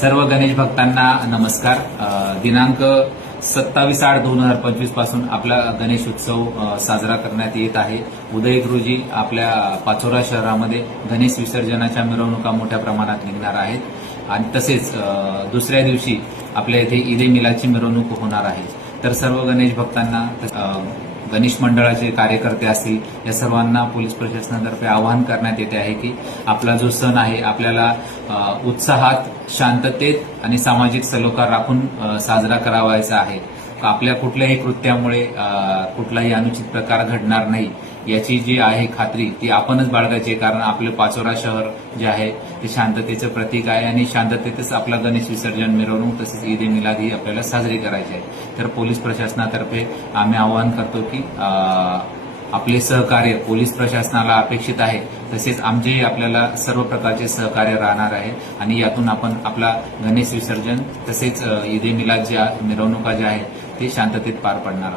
सर्व गणेश भक्तांना नमस्कार दिनांक सत्तावीस आठ दोन हजार पंचवीस पासून आपला गणेश उत्सव साजरा करण्यात येत आहे उदय गुरुजी आपल्या पाचोरा शहरामध्ये गणेश विसर्जनाच्या मिरवणुका मोठ्या प्रमाणात निघणार आहेत आणि तसेच दुसऱ्या दिवशी आपल्या इथे ईदे मिलाची मिरवणूक होणार आहे तर सर्व गणेश भक्तांना गणेश मंडळाचे कार्यकर्ते असतील या सर्वांना पोलीस प्रशासनातर्फे आवाहन करण्यात येते आहे की आपला जो सण आहे आपल्याला उत्साहात शांततेत आणि सामाजिक सलोखा राखून साजरा करावायचा आहे आपल्या कुठल्याही कृत्यामुळे कुठलाही अनुचित प्रकार घडणार नाही याची जी आहे खात्री ती आपणच बाळगायची कारण आपलं पाचोरा शहर जे आहे ते शांततेचं प्रतीक आहे आणि शांततेतच आपला गणेश विसर्जन मिरवणूक तसेच ईद ए मिलाद ही आपल्याला साजरी करायची आहे तर पोलीस प्रशासनातर्फे आम्ही आवाहन करतो की आपले सहकार्य पोलीस प्रशासनाला अपेक्षित आहे तसेच आमचेही आपल्याला सर्व प्रकारचे सहकार्य राहणार आहे आणि यातून आपण आपला गणेश विसर्जन तसेच ईद ए मिलाद ज्या मिरवणुका ज्या आहेत ते शांततेत पार पडणार आहोत